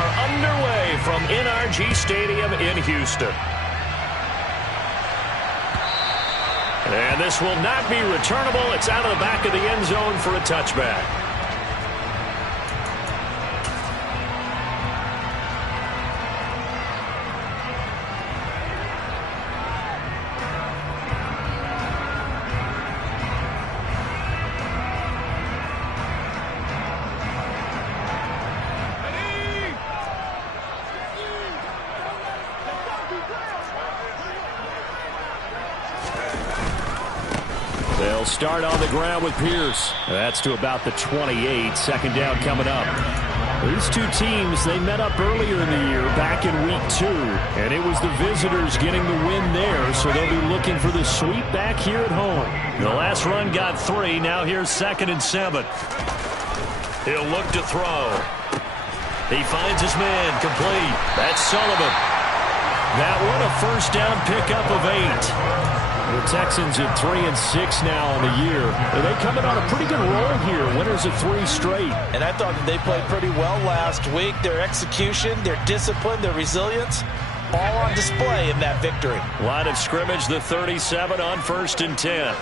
are underway from NRG Stadium in Houston. And this will not be returnable. It's out of the back of the end zone for a touchback. They'll start on the ground with Pierce. That's to about the 28. Second down coming up. These two teams, they met up earlier in the year, back in week 2. And it was the visitors getting the win there, so they'll be looking for the sweep back here at home. The last run got 3. Now here's 2nd and 7. He'll look to throw. He finds his man complete. That's Sullivan. That one a first down pickup of 8. The Texans at 3-6 now on the year. They coming on a pretty good roll here. Winners of 3 straight. And I thought that they played pretty well last week. Their execution, their discipline, their resilience, all on display in that victory. Line of scrimmage, the 37 on 1st and 10.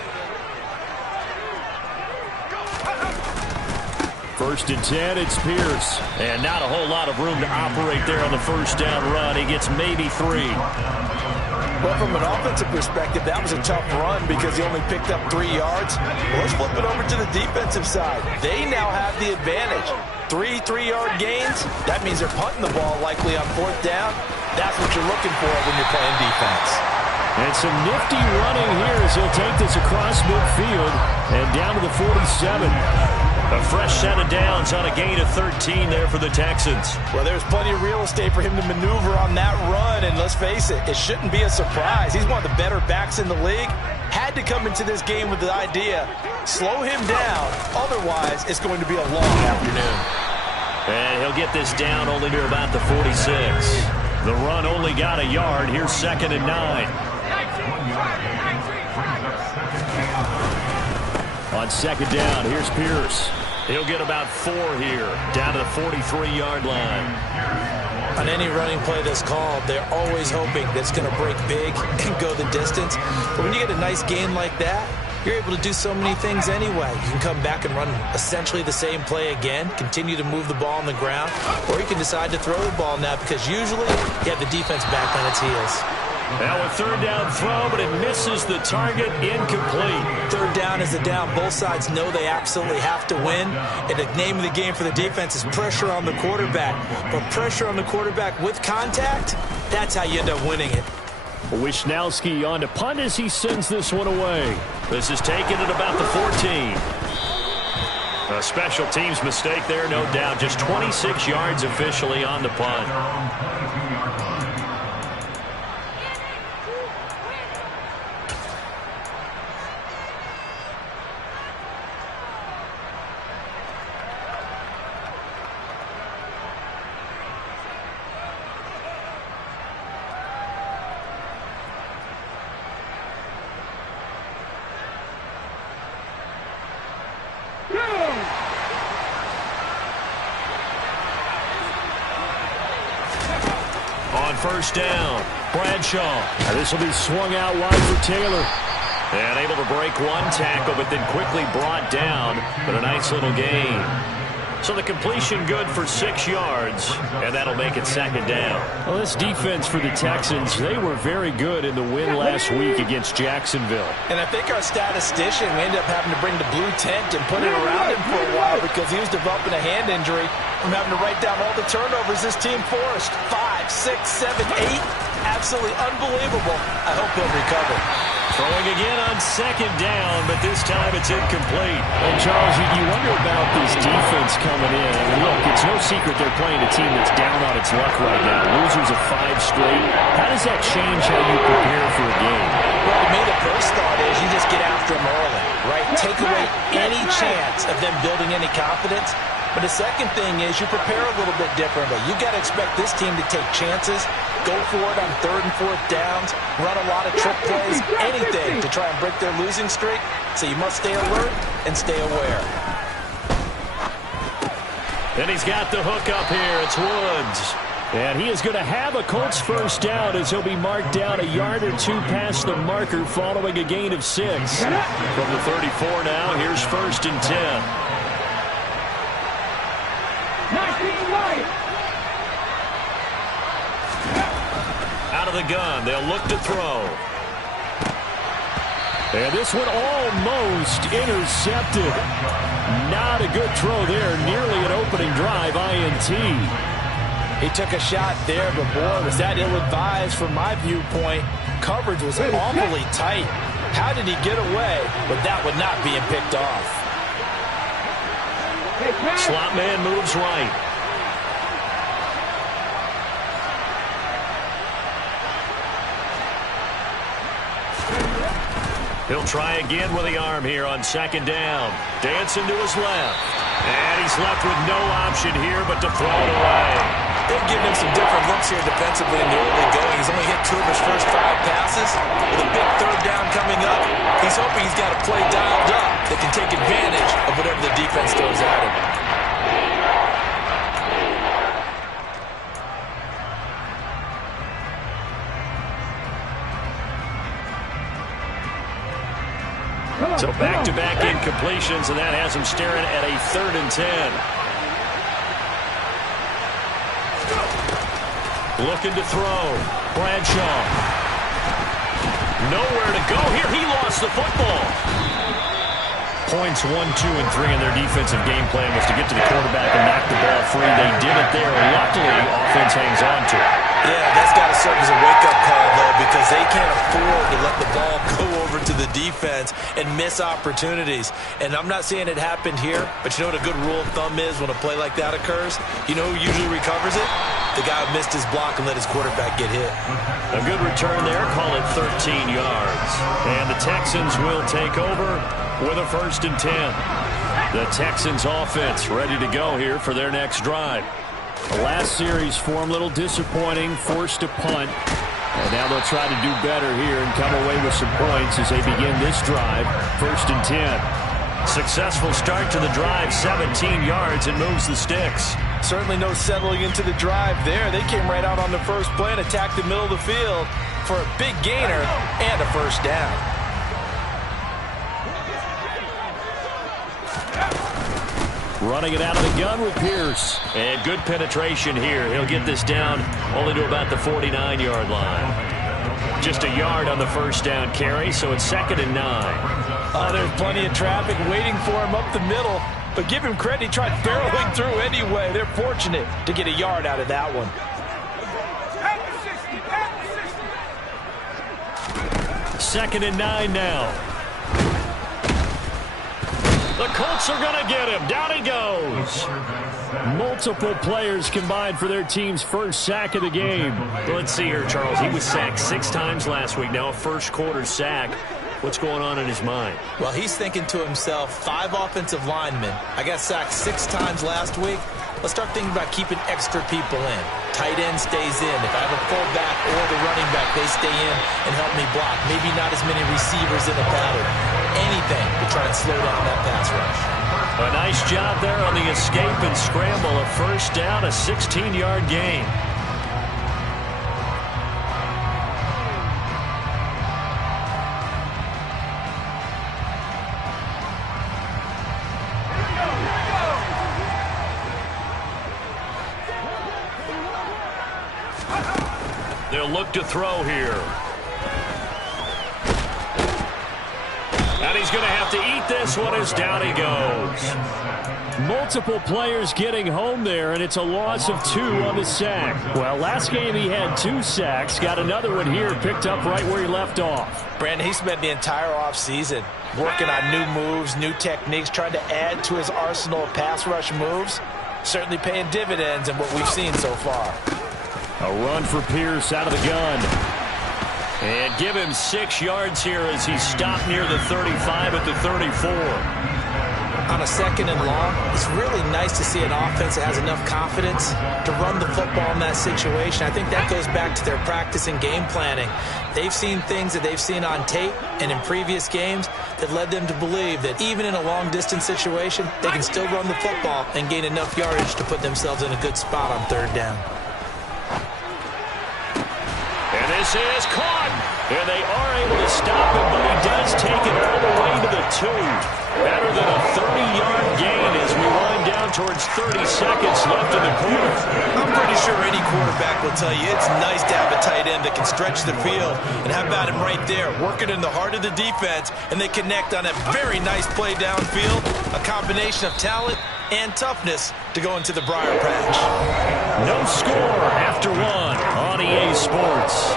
1st and 10, it's Pierce. And not a whole lot of room to operate there on the first down run. He gets maybe 3. Well, from an offensive perspective, that was a tough run because he only picked up 3 yards. Well, let's flip it over to the defensive side. They now have the advantage. 3 3-yard gains. That means they're punting the ball likely on 4th down. That's what you're looking for when you're playing defense. And some nifty running here as he'll take this across midfield and down to the 47. A fresh set of downs on a gain of 13 there for the Texans. Well, there's plenty of real estate for him to maneuver on that run, and let's face it, it shouldn't be a surprise. He's one of the better backs in the league. Had to come into this game with the idea, slow him down, otherwise it's going to be a long afternoon. And he'll get this down only near about the 46. The run only got a yard. Here's 2nd and 9. On 2nd down, here's Pierce. He'll get about 4 here, down to the 43-yard line. On any running play that's called, they're always hoping that it's going to break big and go the distance. But when you get a nice gain like that, you're able to do so many things anyway. You can come back and run essentially the same play again, continue to move the ball on the ground, or you can decide to throw the ball now because usually you have the defense back on its heels. Now a 3rd down throw, but it misses the target, incomplete. 3rd down is the down. Both sides know they absolutely have to win. And the name of the game for the defense is pressure on the quarterback. But pressure on the quarterback with contact, that's how you end up winning it. Wisnowski on to punt as he sends this one away. This is taken at about the 14. A special teams mistake there, no doubt. Just 26 yards officially on the punt. On 1st down, Bradshaw. This will be swung out wide for Taylor. And able to break 1 tackle, but then quickly brought down. But a nice little gain. So the completion good for 6 yards, and that'll make it 2nd down. Well, this defense for the Texans, they were very good in the win last week against Jacksonville. And I think our statistician, we ended up having to bring the blue tent and put it around him for a while because he was developing a hand injury from having to write down all the turnovers this team forced. 5, 6, 7, 8. Absolutely unbelievable. I hope he'll recover. Throwing again on 2nd down, but this time it's incomplete. And Charles, you wonder about this defense coming in. I mean, look, it's no secret they're playing a team that's down on its luck right now. Losers of 5 straight. How does that change how you prepare for a game? Well, to me, the first thought is you just get after them early, right? Take away any chance of them building any confidence. But the second thing is you prepare a little bit differently. You got to expect this team to take chances, go for it on 3rd and 4th downs, run a lot of trick plays, anything to try and break their losing streak. So you must stay alert and stay aware. And he's got the hook up here. It's Woods. And he is going to have a Colts first down as he'll be marked down a yard or two past the marker following a gain of 6. From the 34 now, here's 1st and 10. Out of the gun, they'll look to throw. And this one almost intercepted. Not a good throw there. Nearly an opening drive, INT. He took a shot there, but boy, was that ill-advised from my viewpoint. Coverage was awfully tight. How did he get away with that one not being picked off? Slot man moves right. He'll try again with the arm here on 2nd down. Dancing to his left. And he's left with no option here but to throw it away. They've given him some different looks here defensively in the early going. He's only hit 2 of his first 5 passes. With a big 3rd down coming up, he's hoping he's got a play dialed up that can take advantage of whatever the defense throws at him. So back-to-back incompletions, and that has him staring at a 3rd and 10. Looking to throw. Bradshaw. Nowhere to go here. He lost the football. Points 1, 2, and 3 in their defensive game plan was to get to the quarterback and knock the ball free. They did it there. Luckily, offense hangs on to it. Yeah, that's got to serve as a wake-up call, though, because they can't afford to let the ball go over to the defense and miss opportunities. And I'm not saying it happened here, but you know what a good rule of thumb is when a play like that occurs? You know who usually recovers it? The guy who missed his block and let his quarterback get hit. A good return there. Call it 13 yards. And the Texans will take over with a 1st and 10. The Texans offense ready to go here for their next drive. The last series for them, a little disappointing, forced a punt. And now they'll try to do better here and come away with some points as they begin this drive. 1st and 10. Successful start to the drive, 17 yards, and moves the sticks. Certainly no settling into the drive there. They came right out on the first play and attacked the middle of the field for a big gainer and a 1st down. Running it out of the gun with Pierce. And good penetration here. He'll get this down only to about the 49-yard line. Just a yard on the 1st down carry, so it's 2nd and 9. Oh, there's plenty of traffic waiting for him up the middle. But give him credit, he tried barreling through anyway. They're fortunate to get a yard out of that one. 2nd and 9 now. The Colts are going to get him. Down he goes. Multiple players combined for their team's first sack of the game. Let's see here, Charles. He was sacked 6 times last week. Now a first-quarter sack. What's going on in his mind? Well, he's thinking to himself, 5 offensive linemen. I got sacked 6 times last week. Let's start thinking about keeping extra people in. Tight end stays in. If I have a fullback or the running back, they stay in and help me block. Maybe not as many receivers in the pattern. Anything to try and slow down that pass rush. A nice job there on the escape and scramble. A 1st down, a 16-yard gain. They'll look to throw here. And he's going to have to eat this one as down he goes. Multiple players getting home there, and it's a loss of 2 on the sack. Well, last game he had 2 sacks. Got another one here, picked up right where he left off. Brandon, he spent the entire offseason working on new moves, new techniques, trying to add to his arsenal of pass rush moves. Certainly paying dividends in what we've seen so far. A run for Pierce out of the gun. And give him 6 yards here as he stopped near the 35 at the 34. on a 2nd and long, it's really nice to see an offense that has enough confidence to run the football in that situation. I think that goes back to their practice and game planning. They've seen things that they've seen on tape and in previous games that led them to believe that even in a long-distance situation, they can still run the football and gain enough yardage to put themselves in a good spot on 3rd down. And this is caught. And they are able to stop him, but he does take it all the way to the 2. Better than a 30-yard gain as we wind down towards 30 seconds left in the quarter. I'm pretty sure any quarterback will tell you it's nice to have a tight end that can stretch the field. And how about him right there, working in the heart of the defense, and they connect on a very nice play downfield, a combination of talent and toughness to go into the briar patch. No score after 1 on EA Sports.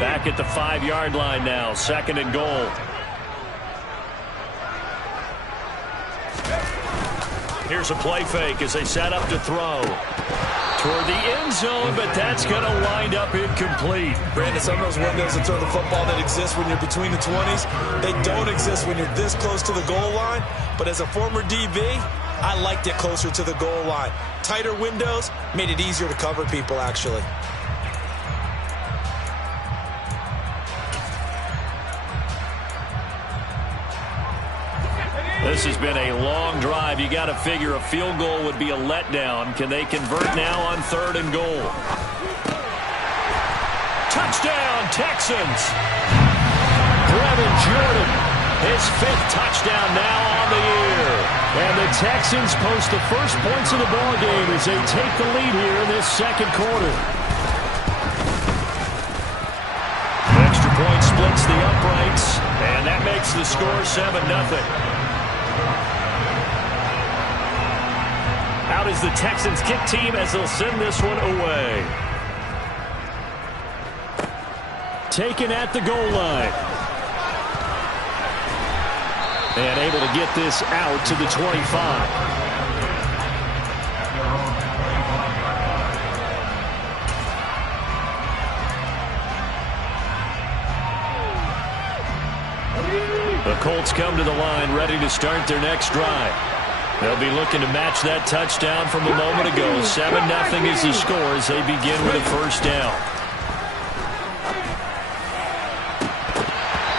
Back at the 5-yard line now, 2nd and goal. Here's a play fake as they set up to throw. Toward the end zone, but that's going to wind up incomplete. Brandon, some of those windows to throw the football that exist when you're between the 20s, they don't exist when you're this close to the goal line. But as a former DB, I liked it closer to the goal line. Tighter windows made it easier to cover people, actually. This has been a long drive. You got to figure a field goal would be a letdown. Can they convert now on 3rd and goal? Touchdown, Texans. Brevin Jordan, his 5th touchdown now on the year. And the Texans post the first points of the ball game as they take the lead here in this 2nd quarter. Extra point splits the uprights, and that makes the score 7-0. Out is the Texans kick team as they'll send this one away. Taken at the goal line. And able to get this out to the 25. The Colts come to the line ready to start their next drive. They'll be looking to match that touchdown from a moment ago. 7-0 is the score as they begin with a 1st down.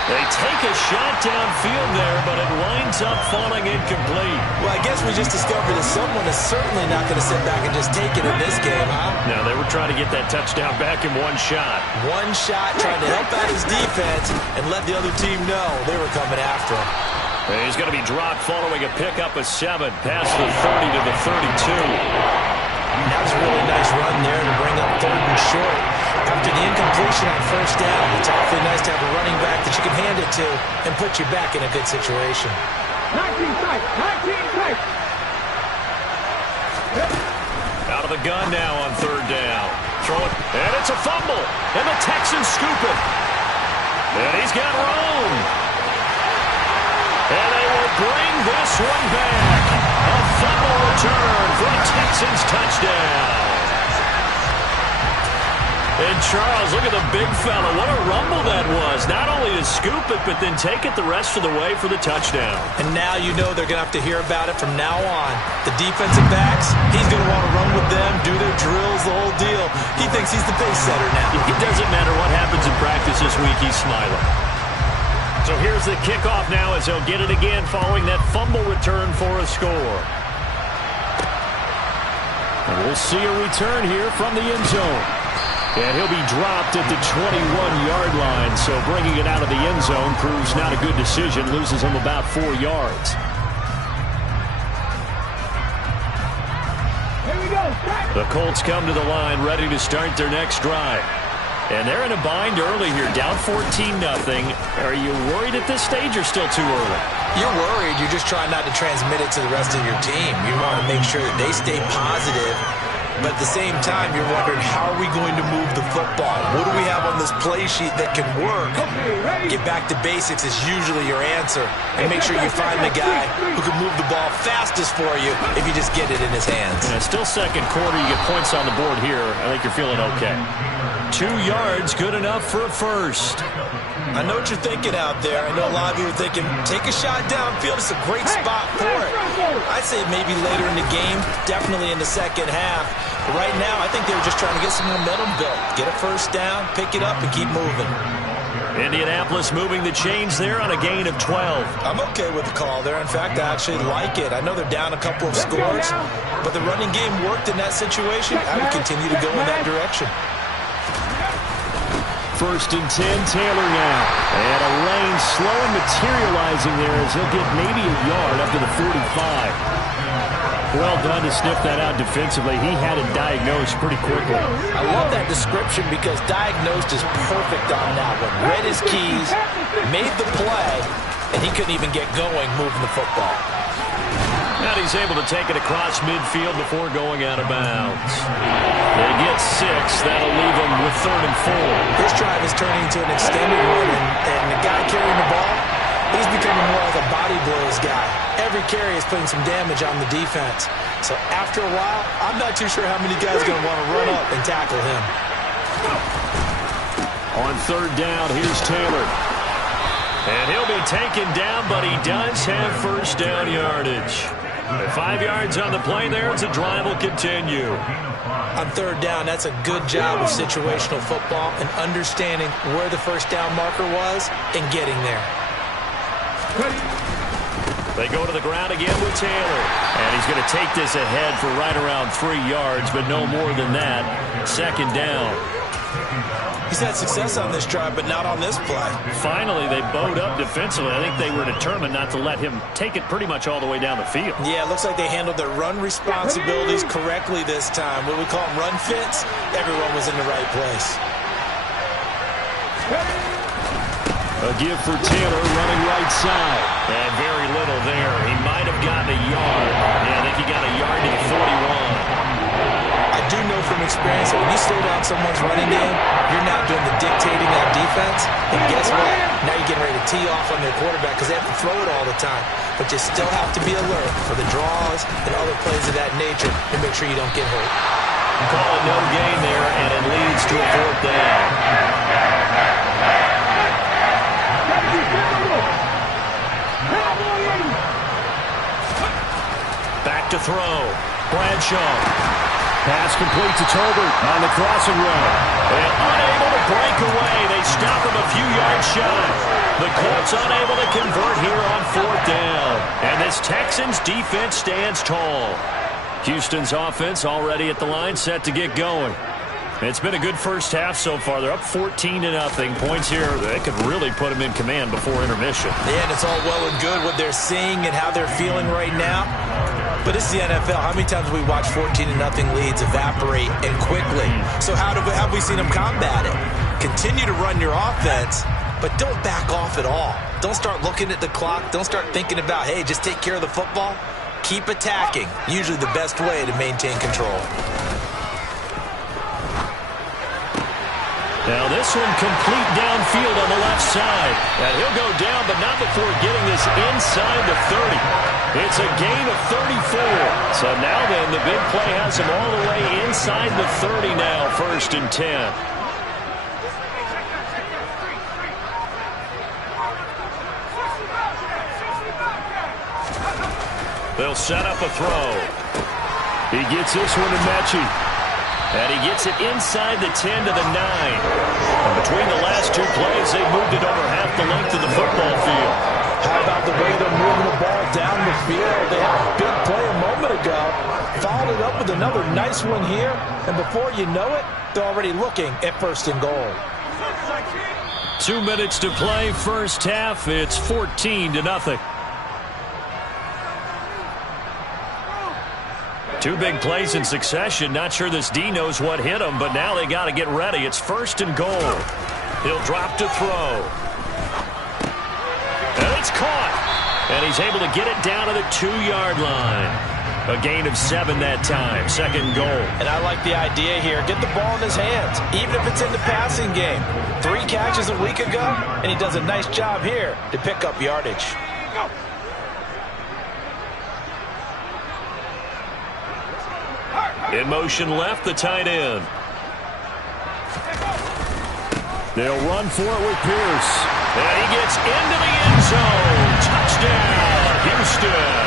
They take a shot downfield there, but it winds up falling incomplete. Well, I guess we just discovered that someone is certainly not going to sit back and just take it in this game, huh? No, they were trying to get that touchdown back in one shot. One shot, trying to help out his defense and let the other team know they were coming after him. He's going to be dropped following a pickup of 7 past the 30 to the 32. That was a really nice run there to bring up 3rd and short. After the incompletion on 1st down, it's awfully nice to have a running back that you can hand it to and put you back in a good situation. 19 tight, 19 tight. Out of the gun now on 3rd down. Throw it, and it's a fumble. And the Texans scoop it. And he's got room. And they will bring this one back. A fumble return for a Texans touchdown. And Charles, look at the big fella. What a rumble that was. Not only to scoop it, but then take it the rest of the way for the touchdown. And now you know they're going to have to hear about it from now on. The defensive backs, he's going to want to run with them, do their drills, the whole deal. He thinks he's the pace setter now. It doesn't matter what happens in practice this week, he's smiling. So here's the kickoff now as they'll get it again following that fumble return for a score. And we'll see a return here from the end zone. And he'll be dropped at the 21-yard line, so bringing it out of the end zone proves not a good decision, loses him about 4 yards. Here we go. The Colts come to the line ready to start their next drive. And they're in a bind early here, down 14-0. Are you worried at this stage or still too early? You're worried. You're just trying not to transmit it to the rest of your team. You want to make sure that they stay positive But at the same time, you're wondering, how are we going to move the football? What do we have on this play sheet that can work? Get back to basics is usually your answer. And make sure you find the guy who can move the ball fastest for you if you just get it in his hands. Yeah, still second quarter. You get points on the board here. I think you're feeling okay. 2 yards, good enough for a first. I know what you're thinking out there. I know a lot of you are thinking, take a shot downfield. It's a great spot for it. I'd say maybe later in the game, definitely in the second half. But right now, I think they were just trying to get some momentum built. Get a first down, pick it up, and keep moving. Indianapolis moving the chains there on a gain of 12. I'm okay with the call there. In fact, I actually like it. I know they're down a couple of scores, but the running game worked in that situation. I would continue to go in that direction. 1st and 10, Taylor now. And a lane slowly materializing there as he'll get maybe a yard up to the 45. Well done to sniff that out defensively. He had it diagnosed pretty quickly. I love that description because diagnosed is perfect on that one. Read his keys, made the play, and he couldn't even get going moving the football. And he's able to take it across midfield before going out of bounds. They get 6. That'll leave them with 3rd and 4. This drive is turning into an extended one, and the guy carrying the ball, he's becoming more like a body blows guy. Every carry is putting some damage on the defense. So after a while, I'm not too sure how many guys are going to want to run up and tackle him. On 3rd down, here's Taylor. And he'll be taken down, but he does have first down yardage. 5 yards on the play there as the drive will continue. On 3rd down, that's a good job of situational football and understanding where the first down marker was and getting there. They go to the ground again with Taylor. And he's going to take this ahead for right around 3 yards, but no more than that. 2nd down. He's had success on this drive, but not on this play. Finally, they bowed up defensively. I think they were determined not to let him take it pretty much all the way down the field. Yeah, it looks like they handled their run responsibilities correctly this time. What we call them run fits, everyone was in the right place. A give for Taylor running right side. And very little there. He might have gotten a yard. Yeah, I think he got a yard to the 41. I do know from experience that when you slow down someone's running game, you're now doing the dictating on defense. And guess what? Now you're getting ready to tee off on their quarterback because they have to throw it all the time. But you still have to be alert for the draws and other plays of that nature to make sure you don't get hurt. Call it no gain there, and it leads to a 4th down. Back to throw. Bradshaw. Pass complete to Tolbert on the crossing route. And unable to break away. They stop him a few yards shy. The Colts unable to convert here on 4th down. And this Texans defense stands tall. Houston's offense already at the line, set to get going. It's been a good first half so far. They're up 14-0. Points here that could really put them in command before intermission. Yeah, and it's all well and good what they're seeing and how they're feeling right now. But it's the NFL. How many times have we watched 14-0 leads evaporate and quickly? So how have we seen them combat it? Continue to run your offense, but don't back off at all. Don't start looking at the clock. Don't start thinking about, hey, just take care of the football. Keep attacking. Usually the best way to maintain control. Now this one complete downfield on the left side. And he'll go down, but not before getting this inside the 30. It's a gain of 34. So now then, the big play has him all the way inside the 30 now, 1st and 10. They'll set up a throw. He gets this one to Mechie. And he gets it inside the 10 to the 9. And between the last 2 plays, they moved it over half the length of the football field. How about the way they're moving the ball down the field? They had a big play a moment ago. Followed it up with another nice one here. And before you know it, they're already looking at 1st and goal. 2 minutes to play, first half. It's 14-0. 2 big plays in succession. Not sure this D knows what hit him, but now they got to get ready. It's 1st and goal. He'll drop to throw. And it's caught. And he's able to get it down to the 2-yard line. A gain of 7 that time. Second and goal. And I like the idea here. Get the ball in his hands, even if it's in the passing game. 3 catches a week ago, and he does a nice job here to pick up yardage. In motion left, the tight end. They'll run for it with Pierce. And he gets into the end zone. Touchdown, Houston.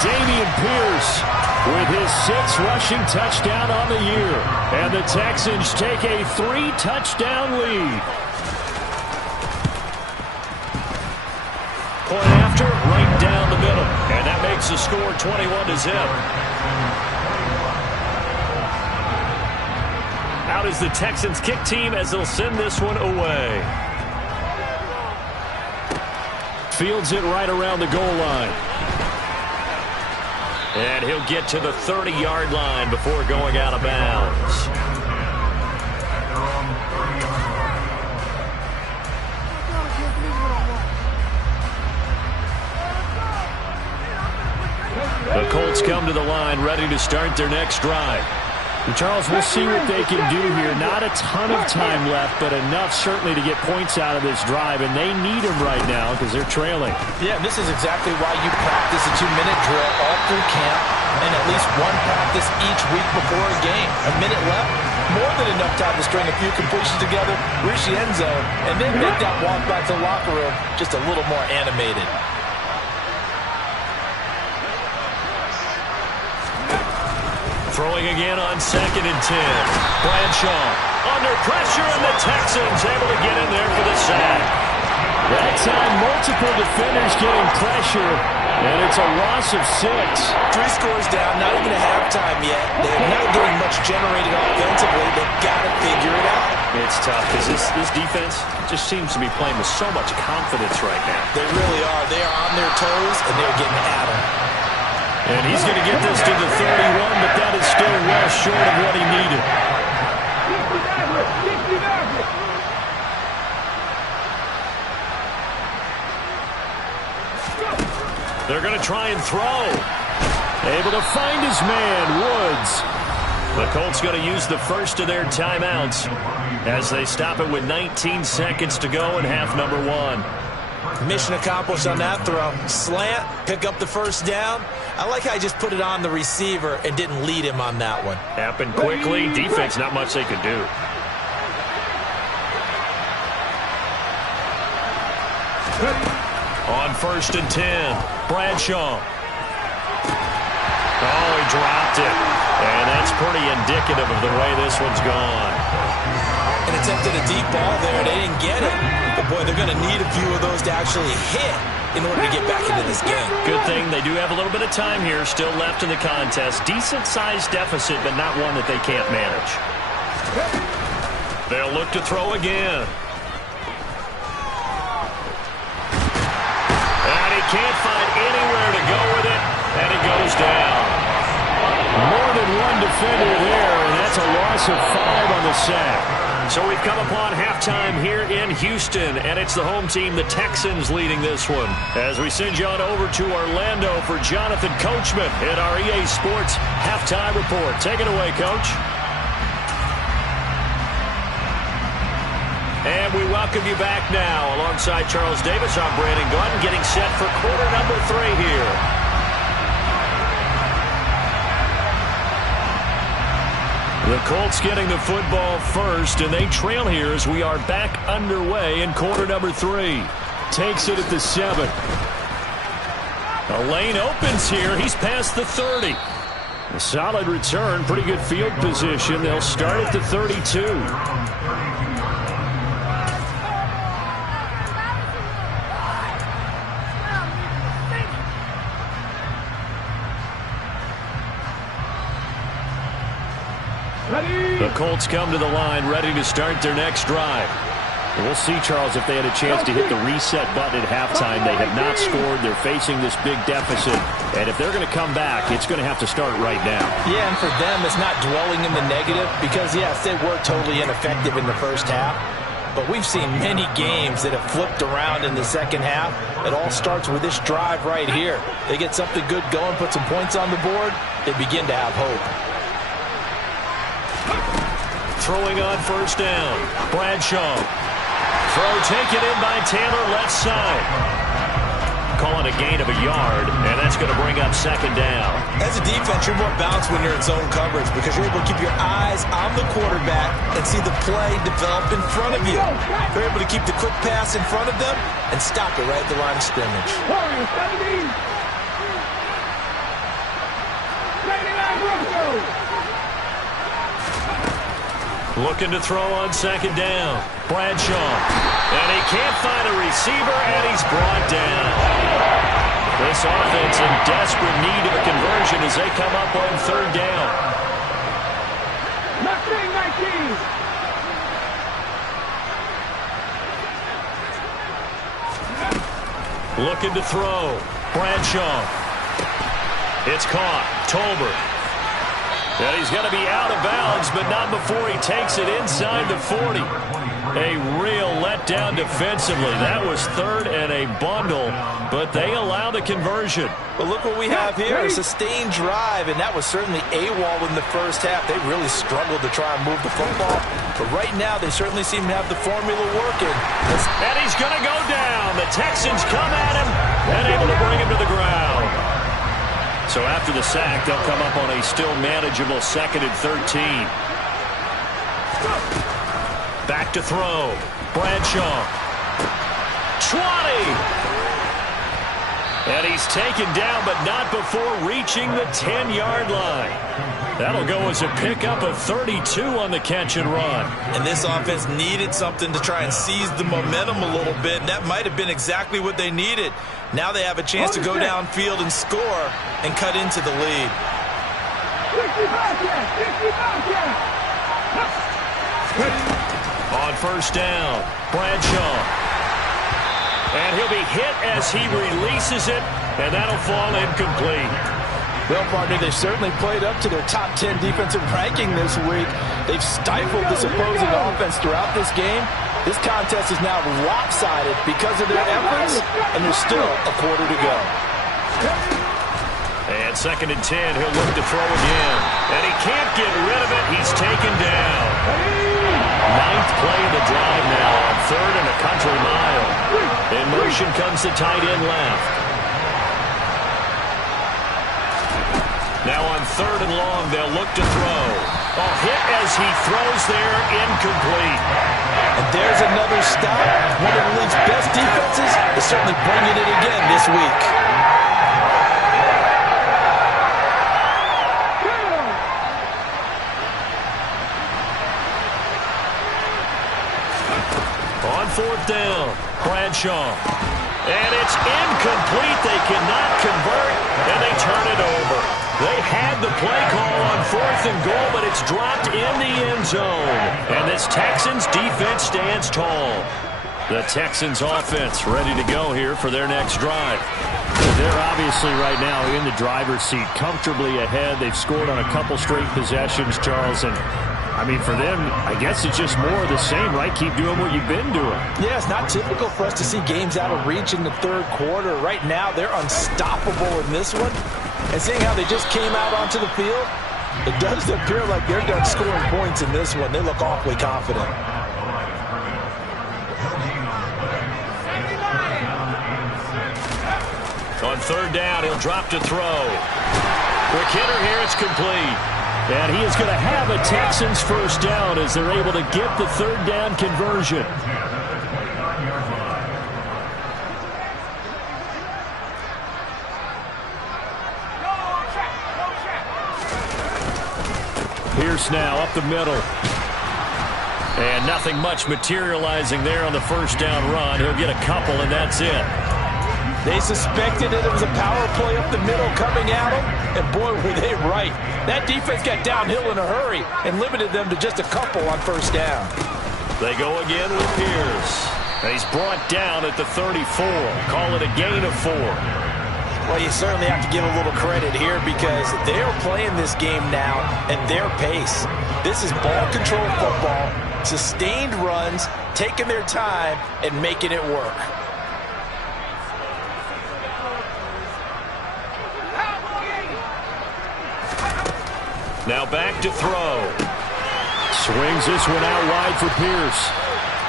Dameon Pierce with his 6th rushing touchdown on the year. And the Texans take a 3-touchdown lead. Point after, right down the middle. And that makes the score 21-0. Out is the Texans kick team as they'll send this one away. Fields it right around the goal line. And he'll get to the 30-yard line before going out of bounds. The Colts come to the line ready to start their next drive. And Charles, we'll see what they can do here. Not a ton of time left, but enough certainly to get points out of this drive, and they need them right now because they're trailing. Yeah, this is exactly why you practice a 2-minute drill all through camp and at least one practice each week before a game. A minute left, more than enough time to string a few completions together, reach the end zone, and then make that walk back to the locker room just a little more animated. Throwing again on 2nd and 10. Bradshaw under pressure, and the Texans able to get in there for the sack. That time, multiple defenders getting pressure, and it's a loss of 6. 3 scores down, not even a halftime yet. They're not getting much generated offensively. They've got to figure it out. It's tough because this defense just seems to be playing with so much confidence right now. They really are. They are on their toes, and they're getting at them. And he's going to get this to the 31, but that is still well short of what he needed. They're going to try and throw. Able to find his man, Woods. The Colts going to use the first of their timeouts as they stop it with 19 seconds to go in half number 1. Mission accomplished on that throw. Slant, pick up the first down. I like how I just put it on the receiver and didn't lead him on that one. Happened quickly. Defense, not much they could do. On 1st and 10, Bradshaw. Oh, he dropped it. And that's pretty indicative of the way this one's gone. And attempted a deep ball there. They didn't get it. But, boy, they're going to need a few of those to actually hit in order to get back into this game. Good thing they do have a little bit of time here still left in the contest. Decent-sized deficit, but not one that they can't manage. They'll look to throw again. And he can't find anywhere to go with it, and he goes down. More than one defender there, and that's a loss of 5 on the sack. So we've come upon halftime here in Houston, and it's the home team, the Texans, leading this one. As we send you on over to Orlando for Jonathan Coachman in our EA Sports Halftime Report. Take it away, Coach. And we welcome you back now. Alongside Charles Davis, I'm Brandon Gordon, getting set for quarter number 3 here. The Colts getting the football first, and they trail here as we are back underway in quarter number 3. Takes it at the 7. A lane opens here. He's past the 30. A solid return, pretty good field position. They'll start at the 32. The Colts come to the line ready to start their next drive. We'll see, Charles, if they had a chance to hit the reset button at halftime. They have not scored. They're facing this big deficit. And if they're going to come back, it's going to have to start right now. Yeah, and for them, it's not dwelling in the negative because, yes, they were totally ineffective in the first half. but we've seen many games that have flipped around in the second half. It all starts with this drive right here. They get something good going, put some points on the board, they begin to have hope. Throwing on first down, Bradshaw. Throw taken in by Taylor, left side. Calling a gain of a yard, and that's going to bring up second down. As a defense, you're more balanced when you're in zone coverage because you're able to keep your eyes on the quarterback and see the play develop in front of you. They're able to keep the quick pass in front of them and stop it right at the line of scrimmage. Looking to throw on second down. Bradshaw. And he can't find a receiver, and he's brought down. This offense in desperate need of a conversion as they come up on third down. 19. Looking to throw. Bradshaw. It's caught. Tolbert. And he's going to be out of bounds, but not before he takes it inside the 40. A real letdown defensively. That was third and a bundle, but they allow the conversion. But look what we have here, a sustained drive, and that was certainly AWOL in the first half. They really struggled to try and move the football, but right now they certainly seem to have the formula working. And he's going to go down. The Texans come at him and able to bring him to the ground. So after the sack, they'll come up on a still manageable 2nd and 13. Back to throw. Bradshaw. 20. And he's taken down, but not before reaching the 10-yard line. That'll go as a pickup of 32 on the catch and run. And this offense needed something to try and seize the momentum a little bit, and that might have been exactly what they needed. Now they have a chance to go downfield and score and cut into the lead. On first down, Bradshaw. And he'll be hit as he releases it, and that'll fall incomplete. Well, partner, they've certainly played up to their top 10 defensive ranking this week. They've stifled this opposing offense throughout this game. This contest is now lopsided because of their efforts, and there's still a quarter to go. And 2nd and 10, he'll look to throw again. And he can't get rid of it. He's taken down. 9th play of the drive now on 3rd and a country mile. In motion comes the tight end left. Now on 3rd and long, they'll look to throw. A hit as he throws there, incomplete. And there's another stop. One of the league's best defenses is certainly bringing it again this week. On 4th down, Bradshaw. And it's incomplete. They cannot convert, and they turn it over. They had the play call on 4th and goal, but it's dropped in the end zone. And this Texans defense stands tall. The Texans offense ready to go here for their next drive. They're obviously right now in the driver's seat, comfortably ahead. They've scored on a couple straight possessions, Charles, and I mean, for them, I guess it's just more of the same, right? Keep doing what you've been doing. Yeah, it's not typical for us to see games out of reach in the 3rd quarter. Right now, they're unstoppable in this one. And seeing how they just came out onto the field, it does appear like they're done scoring points in this one. They look awfully confident. On 3rd down, he'll drop to throw. Quick hitter here, it's complete. And he is going to have a Texans first down as they're able to get the 3rd down conversion. Pierce now up the middle. And nothing much materializing there on the first down run. He'll get a couple, and that's it. They suspected that it was a power play up the middle coming at them, and boy, were they right. That defense got downhill in a hurry and limited them to just a couple on first down. They go again with Pierce. And he's brought down at the 34. Call it a gain of 4. Well, you certainly have to give a little credit here because they're playing this game now at their pace. This is ball control football. sustained runs, taking their time, and making it work. Now back to throw. Swings this one out wide for Pierce.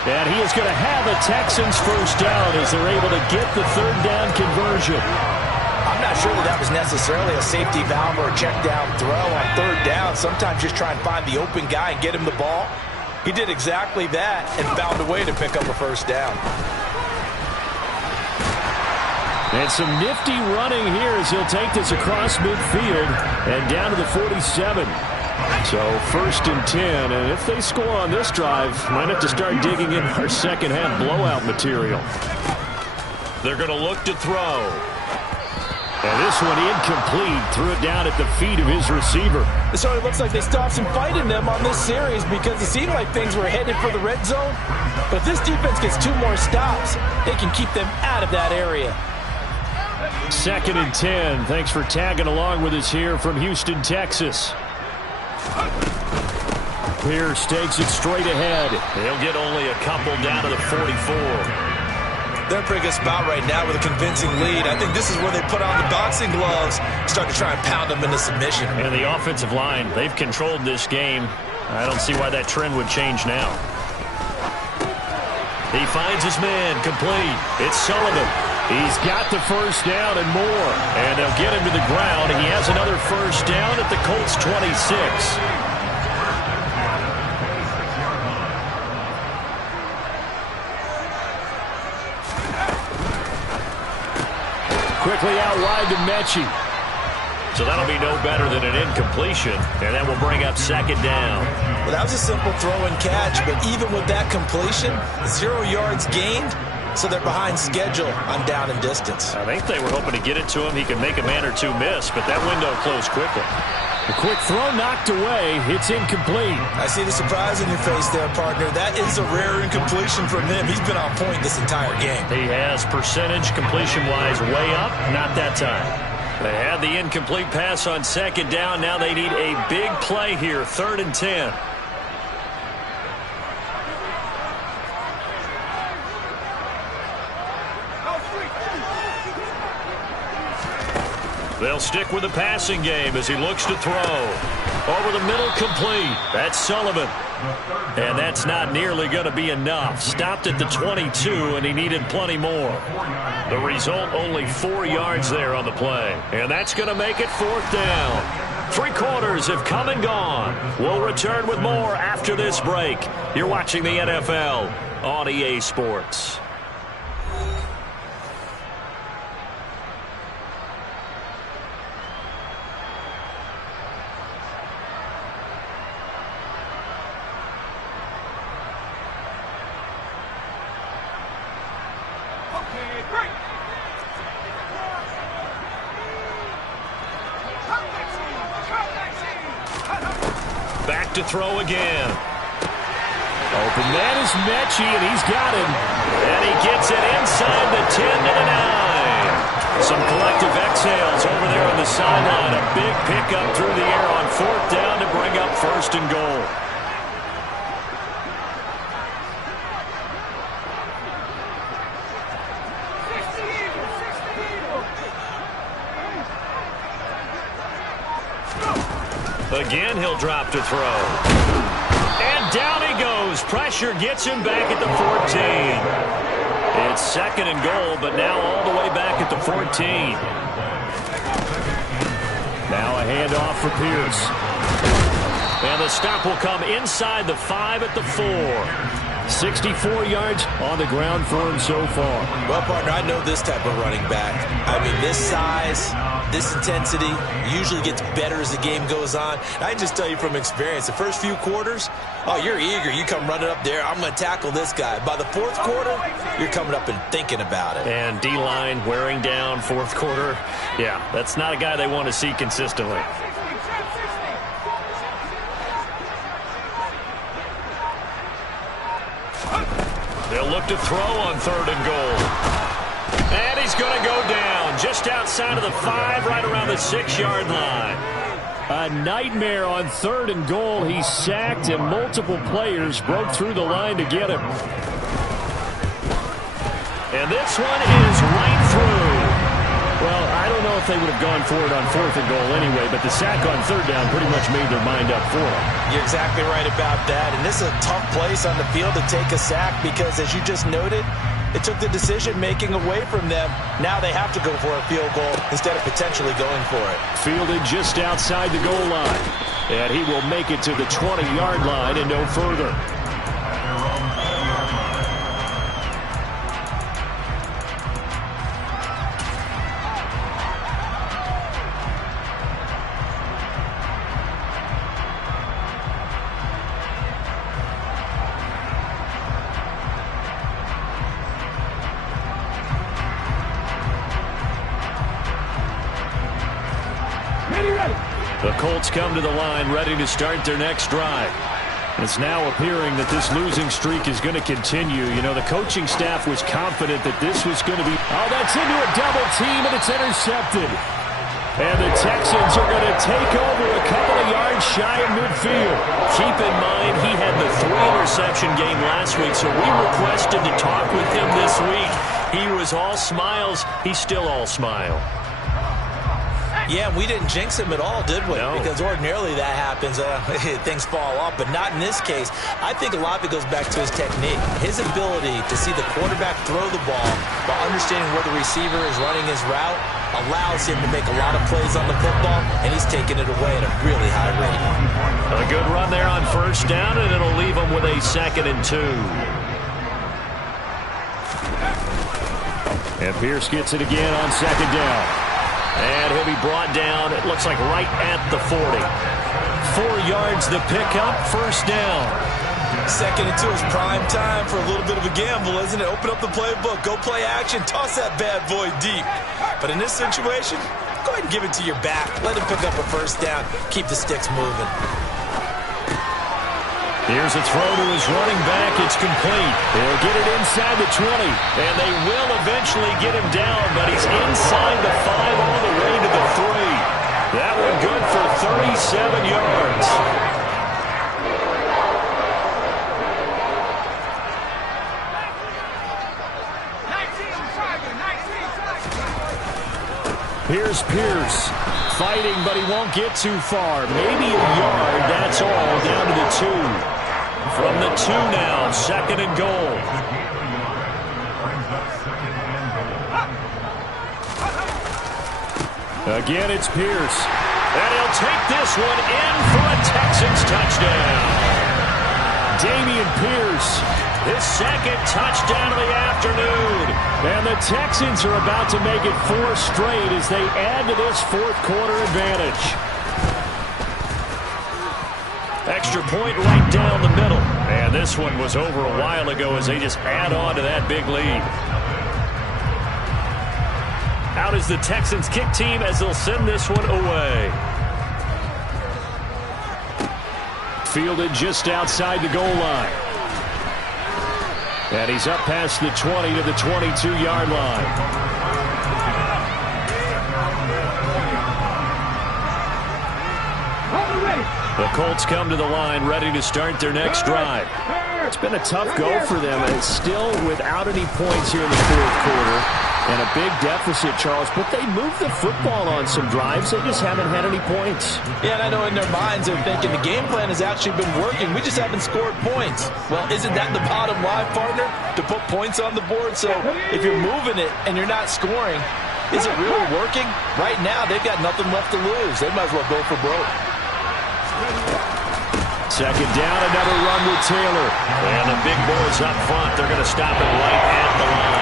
And he is going to have a Texans first down as they're able to get the third down conversion. I'm not sure that was necessarily a safety valve or a check down throw on third down. Sometimes just try and find the open guy and get him the ball. He did exactly that and found a way to pick up a first down. And some nifty running here as he'll take this across midfield and down to the 47. So 1st and 10, and if they score on this drive, might have to start digging in our second half blowout material. They're going to look to throw. And this one incomplete. Threw it down at the feet of his receiver. So it looks like they stopped some fighting them on this series because it seemed like things were headed for the red zone. But if this defense gets 2 more stops, they can keep them out of that area. 2nd and 10. Thanks for tagging along with us here from Houston, Texas. Pierce takes it straight ahead. They'll get only a couple down to the 44. They're in a pretty good spot right now with a convincing lead. I think this is where they put on the boxing gloves, start to try and pound them into submission. And the offensive line, they've controlled this game. I don't see why that trend would change now. He finds his man complete. It's Sullivan. He's got the first down and more. And they'll get him to the ground. He has another first down at the Colts 26. Quickly out wide to Mechie. So that'll be no better than an incompletion. And that will bring up 2nd down. Well, that was a simple throw and catch. But even with that completion, 0 yards gained. So they're behind schedule on down and distance. I think they were hoping to get it to him. He could make a man or two miss, but that window closed quickly. A quick throw knocked away. It's incomplete. I see the surprise in your face there, partner. That is a rare incompletion from him. He's been on point this entire game. He has percentage completion-wise way up. Not that time. They had the incomplete pass on 2nd down. Now they need a big play here. 3rd and 10. They'll stick with the passing game as he looks to throw. Over the middle, complete. That's Sullivan. And that's not nearly going to be enough. Stopped at the 22, and he needed plenty more. The result, only 4 yards there on the play. And that's going to make it 4th down. 3 quarters have come and gone. We'll return with more after this break. You're watching the NFL on EA Sports. Back to throw again. Open man is Mechie, and he's got him. And he gets it inside the 10 to the 9. Some collective exhales over there on the sideline. A big pickup through the air on 4th down to bring up 1st and goal. Again, he'll drop to throw. And down he goes. Pressure gets him back at the 14. It's 2nd and goal, but now all the way back at the 14. Now a handoff for Pierce. And the stop will come inside the 5 at the 4. 64 yards on the ground for him so far. Well, partner, I know this type of running back. I mean, this size, this intensity usually gets better as the game goes on. I can just tell you from experience, the first few quarters, oh, you're eager. You come running up there, I'm going to tackle this guy. By the 4th quarter, you're coming up and thinking about it. And D-line wearing down 4th quarter. Yeah, that's not a guy they want to see consistently. They'll look to throw on 3rd and goal. And he's going to go down just outside of the 5, right around the 6-yard line. A nightmare on 3rd and goal. He's sacked, and multiple players broke through the line to get him. And this one is right through. Well, I don't know if they would have gone for it on 4th and goal anyway, but the sack on 3rd down pretty much made their mind up for them. You're exactly right about that. And this is a tough place on the field to take a sack because, as you just noted, it took the decision-making away from them. Now they have to go for a field goal instead of potentially going for it. Fielded just outside the goal line. And he will make it to the 20-yard line and no further. The Colts come to the line ready to start their next drive. It's now appearing that this losing streak is going to continue. You know, the coaching staff was confident that this was going to be... Oh, that's into a double team, and it's intercepted. And the Texans are going to take over a couple of yards shy of midfield. Keep in mind, he had the 3-interception game last week, so we requested to talk with him this week. He was all smiles. He's still all smile. Yeah, we didn't jinx him at all, did we? No. Because ordinarily that happens. Things fall off, but not in this case. I think a lot of it goes back to his technique. His ability to see the quarterback throw the ball while understanding where the receiver is running his route allows him to make a lot of plays on the football, and he's taking it away at a really high rate. A good run there on 1st down, and it'll leave him with a 2nd and 2. And Pierce gets it again on 2nd down. And he'll be brought down, it looks like right at the 40. 4 yards the pickup, 1st down. 2nd and 2 is prime time for a little bit of a gamble, isn't it? Open up the playbook, go play action, toss that bad boy deep. But in this situation, go ahead and give it to your back. Let him pick up a 1st down, keep the sticks moving. Here's a throw to his running back. It's complete. They'll get it inside the 20, and they will eventually get him down, but he's inside the 5 all the way to the 3. That one good for 37 yards. Here's Pierce. Fighting, but he won't get too far. Maybe a yard, that's all, down to the 2. From the 2 now, 2nd and goal. Again, it's Pierce. And he'll take this one in for a Texans touchdown. Damian Pierce, his 2nd touchdown of the afternoon. And the Texans are about to make it 4 straight as they add to this 4th quarter advantage. Extra point right down the middle. And this one was over a while ago as they just add on to that big lead. Out is the Texans kick team as they'll send this one away. Fielded just outside the goal line. And he's up past the 20 to the 22-yard line. The Colts come to the line ready to start their next drive. It's been a tough go for them, and it's still without any points here in the 4th quarter. And a big deficit, Charles, but they moved the football on some drives. They just haven't had any points. Yeah, and I know in their minds they're thinking the game plan has actually been working. We just haven't scored points. Well, isn't that the bottom line, partner? To put points on the board. So if you're moving it and you're not scoring, is it really working? Right now, they've got nothing left to lose. They might as well go for broke. 2nd down, another run with Taylor. And the big boys up front, they're going to stop it right at the line.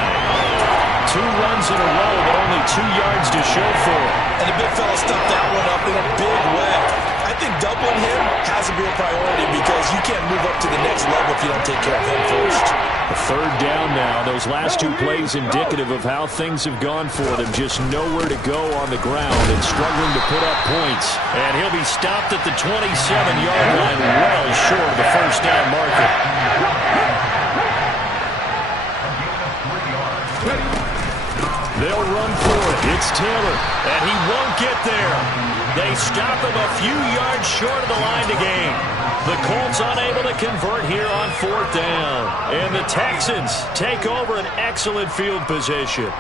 2 runs in a row, but only 2 yards to show for it. And the big fella stuffed that one up in a big way. I think doubling him has to be a priority because you can't move up to the next level if you don't take care of him first. A 3rd down now. Those last 2 plays indicative of how things have gone for them. Just nowhere to go on the ground and struggling to put up points. And he'll be stopped at the 27-yard line, well short of the 1st down marker. They'll run for it. It's Taylor, and he won't get there. They stop him a few yards short of the line to gain. The Colts unable to convert here on 4th down. And the Texans take over an excellent field position.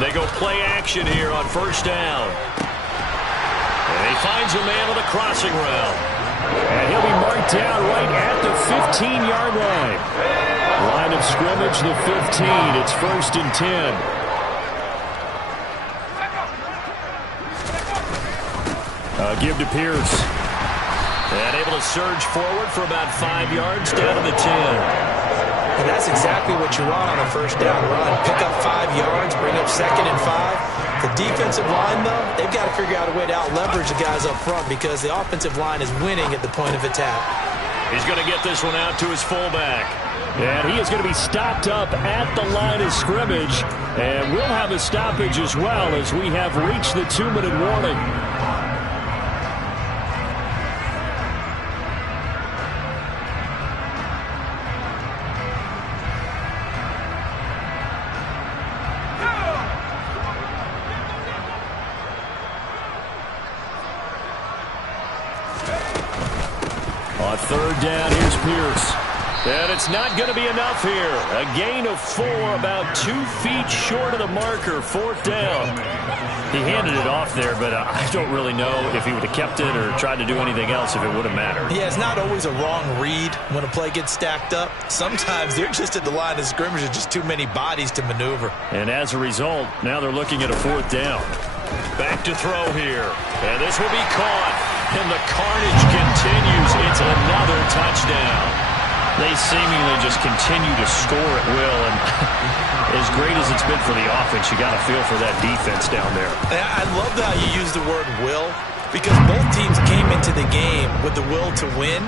They go play action here on 1st down. And he finds a man on the crossing route. And he'll be marked down right at the 15-yard line. Line of scrimmage, the 15. It's 1st and 10. Give to Pierce. And able to surge forward for about 5 yards down to the 10. And that's exactly what you want on a 1st down run. Pick up 5 yards, bring up 2nd and 5. The defensive line, though, they've got to figure out a way to out-leverage the guys up front because the offensive line is winning at the point of attack. He's going to get this one out to his fullback. And he is going to be stopped up at the line of scrimmage. And we'll have a stoppage as well as we have reached the 2-minute warning. On 3rd down, here's Pierce. And it's not going to be enough here. A gain of 4, about 2 feet short of the marker, 4th down. He handed it off there, but I don't really know if he would have kept it or tried to do anything else if it would have mattered. Yeah, it's not always a wrong read when a play gets stacked up. Sometimes they're just at the line of scrimmage. There's just too many bodies to maneuver. And as a result, now they're looking at a 4th down. Back to throw here. And this will be caught. And the carnage continues. It's another touchdown. They seemingly just continue to score at will. And as great as it's been for the offense, you got to feel for that defense down there. I love how you use the word will, because both teams came into the game with the will to win.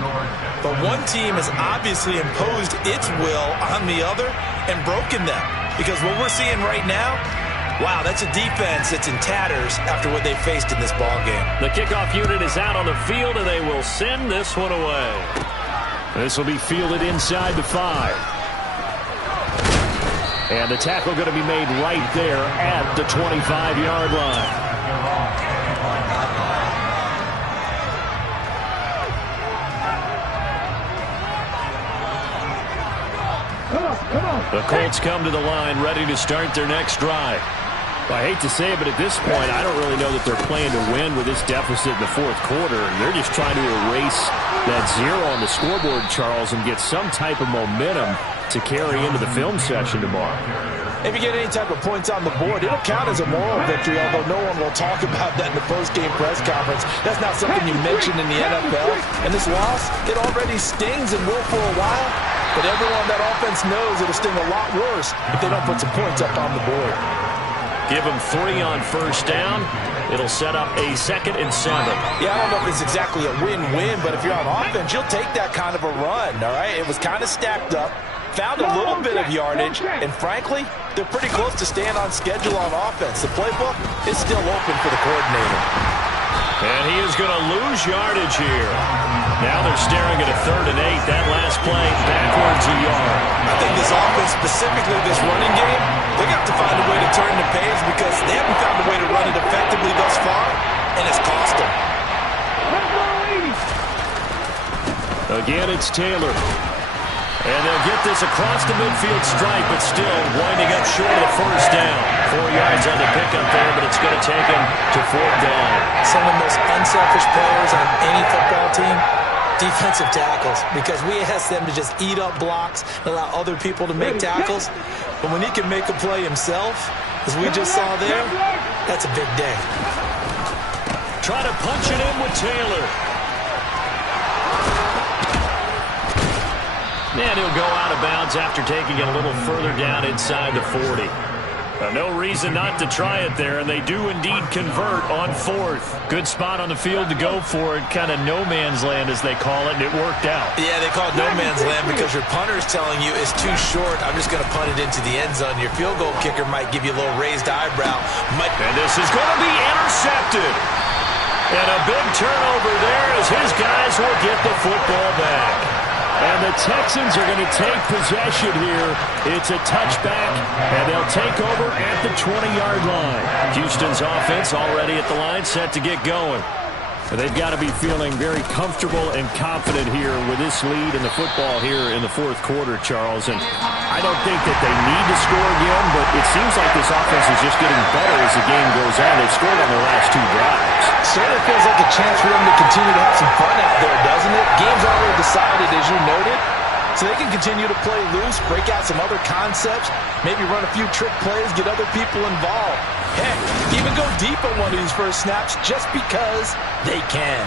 But one team has obviously imposed its will on the other and broken them. Because what we're seeing right now, wow, that's a defense that's in tatters after what they faced in this ballgame. The kickoff unit is out on the field, and they will send this one away. This will be fielded inside the 5. And the tackle going to be made right there at the 25-yard line. The Colts come to the line ready to start their next drive. I hate to say it, but at this point, I don't really know that they're playing to win with this deficit in the 4th quarter. They're just trying to erase that 0 on the scoreboard, Charles, and get some type of momentum to carry into the film session tomorrow. If you get any type of points on the board, it'll count as a moral victory, although no one will talk about that in the post-game press conference. That's not something you mentioned in the NFL. And this loss, it already stings and will for a while. But everyone on that offense knows it'll sting a lot worse if they don't put some points up on the board. Give them 3 on 1st down. It'll set up a 2nd and 7. Yeah, I don't know if it's exactly a win-win, but if you're on offense, you'll take that kind of a run, all right? It was kind of stacked up, found a little bit of yardage, and frankly, they're pretty close to staying on schedule on offense. The playbook is still open for the coordinator. And he is going to lose yardage here. Now they're staring at a 3rd and 8. That last play, backwards a yard. I think this offense, specifically this running game, they're going to have to find a way to turn the page because they haven't found a way to run it effectively thus far, and it's cost them. Again, it's Taylor. And they'll get this across the midfield stripe, but still winding up short of the 1st down. 4 yards on the pickup there, but it's going to take him to 4th down. Some of the most unselfish players on any football team, defensive tackles, because we ask them to just eat up blocks and allow other people to make tackles. But when he can make a play himself, as we just saw there, that's a big day. Try to punch it in with Taylor. And he'll go out of bounds after taking it a little further down inside the 40. No reason not to try it there, and they do indeed convert on 4th. Good spot on the field to go for it, kind of no man's land as they call it, and it worked out. Yeah, they call it no man's land because your punter's telling you it's too short. I'm just going to punt it into the end zone. Your field goal kicker might give you a little raised eyebrow. And this is going to be intercepted. And a big turnover there as his guys will get the football back. And the Texans are going to take possession here. It's a touchback, and they'll take over at the 20-yard line. Houston's offense already at the line, set to get going. They've got to be feeling very comfortable and confident here with this lead in the football here in the fourth quarter, Charles. And I don't think that they need to score again, but it seems like this offense is just getting better as the game goes on. They've scored on their last 2 drives. Certainly feels like a chance for them to continue to have some fun out there, doesn't it? Game's already decided, as you noted. So they can continue to play loose, break out some other concepts, maybe run a few trick plays, get other people involved. Heck, even go deep on one of these first snaps just because they can.